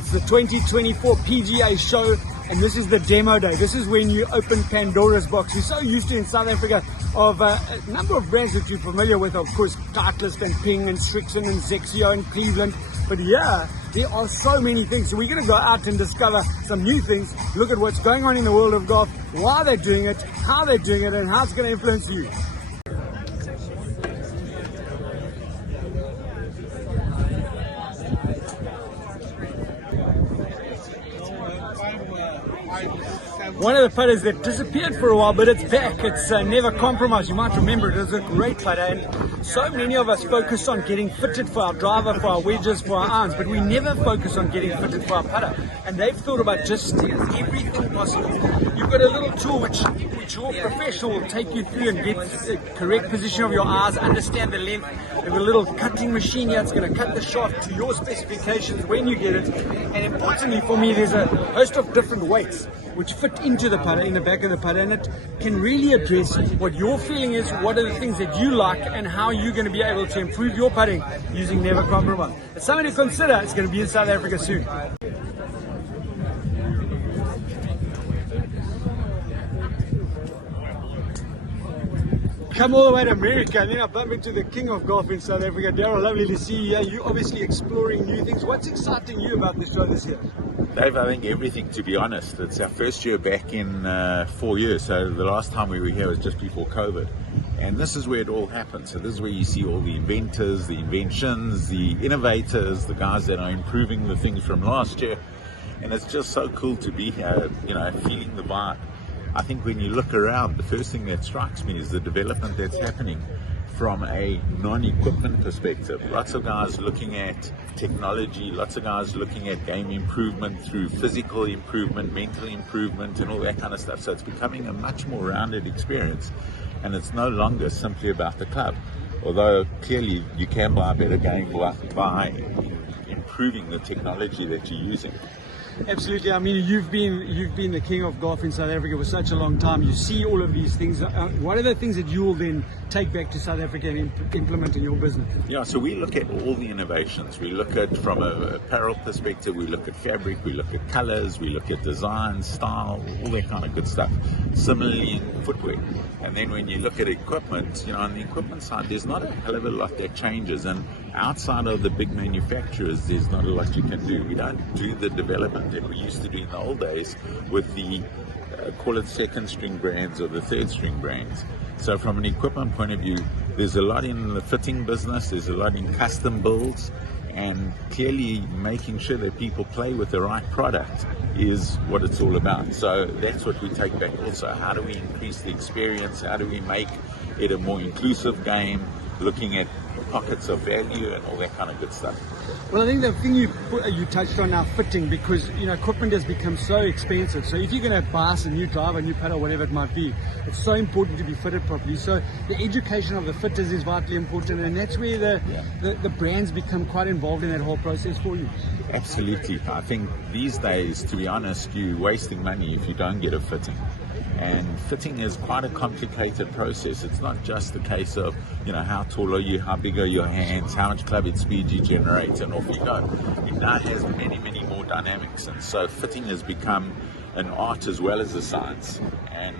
It's the 2024 PGA show, and this is the demo day. This is when you open Pandora's box. We're so used to in South Africa of a number of brands that you're familiar with, of course, Titleist and Ping and Strixon and Zexio and Cleveland. But yeah, there are so many things. So we're going to go out and discover some new things, look at what's going on in the world of golf, why they're doing it, how they're doing it, and how it's going to influence you. One of the putters that disappeared for a while, but it's back. It's Never Compromise. You might remember it. It was a great putter, and so many of us focus on getting fitted for our driver, for our wedges, for our irons, but we never focus on getting fitted for our putter. And they've thought about just everything possible. You've got a little tool which your professional will take you through and get the correct position of your eyes, understand the length. They have a little cutting machine here. It's going to cut the shaft to your specifications when you get it. And importantly for me, there's a host of different weights which fit into the putter, in the back of the putter, and it can really address what your feeling is, what are the things that you like, and how you're going to be able to improve your putting using Never Compromise. It's something to consider. It's going to be in South Africa soon. Come all the way to America, and then I bump into the king of golf in South Africa. Daryl, lovely to see you. You're obviously exploring new things. What's exciting you about this show this year? Dave, I think everything, to be honest. It's our first year back in 4 years, so the last time we were here was just before COVID. And this is where it all happens. So this is where you see all the inventors, the inventions, the innovators, the guys that are improving the things from last year. And it's just so cool to be here, feeling the vibe. I think when you look around, the first thing that strikes me is the development that's happening from a non-equipment perspective. Lots of guys looking at technology, lots of guys looking at game improvement through physical improvement, mental improvement, and all that kind of stuff. So it's becoming a much more rounded experience, and it's no longer simply about the club. Although clearly you can buy a better game by improving the technology that you're using. Absolutely. I mean, you've been the king of golf in South Africa for such a long time. You see all of these things. What are the things that you will then take back to South Africa and implement in your business? Yeah, so we look at all the innovations. We look at, from a apparel perspective, we look at fabric, we look at colors, we look at design, style, all that kind of good stuff. Similarly in footwear. And then when you look at equipment, on the equipment side, there's not a hell of a lot that changes. And outside of the big manufacturers, there's not a lot you can do. We don't do the development that we used to do in the old days with the call it second string brands or the third string brands. So from an equipment point of view, there's a lot in the fitting business, there's a lot in custom builds, and clearly making sure that people play with the right product is what it's all about. So that's what we take back also. How do we increase the experience? How do we make it a more inclusive game, looking at pockets of value and all that kind of good stuff? Well, I think the thing you touched on now, fitting, because equipment has become so expensive. So if you're going to buy a new driver, a new putter, whatever it might be, it's so important to be fitted properly. So the education of the fitters is vitally important, and that's where the brands become quite involved in that whole process for you. Absolutely. I think these days, to be honest, you're wasting money if you don't get a fitting. And fitting is quite a complicated process. It's not just a case of, how tall are you, how big are your hands, how much club head speed you generate, and off you go. It now has many, many more dynamics. And so fitting has become an art as well as a science. And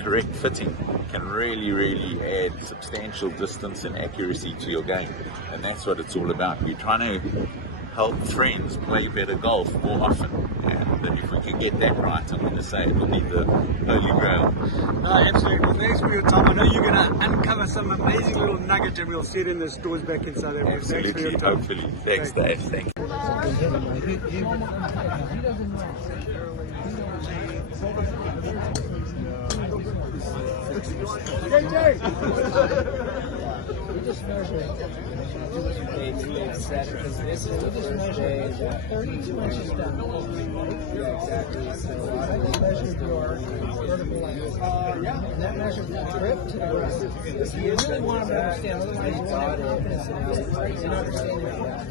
correct fitting can really, really add substantial distance and accuracy to your game. And that's what it's all about. We're trying to help friends play better golf more often, and if we can get that right, I'm going to say it will be the holy grail. No, absolutely. Thanks for your time. I know you're going to uncover some amazing little nuggets, and we'll see it in the stores back in South Africa. Absolutely, thanks for your time. hopefully. Thanks, Dave. Thank you. We just measured because this is the first day that 32 inches down. Yeah, exactly. So I measured your vertical length. And that measured the drip to the ground. So you really want to understand, otherwise you won't have confidence in understanding that.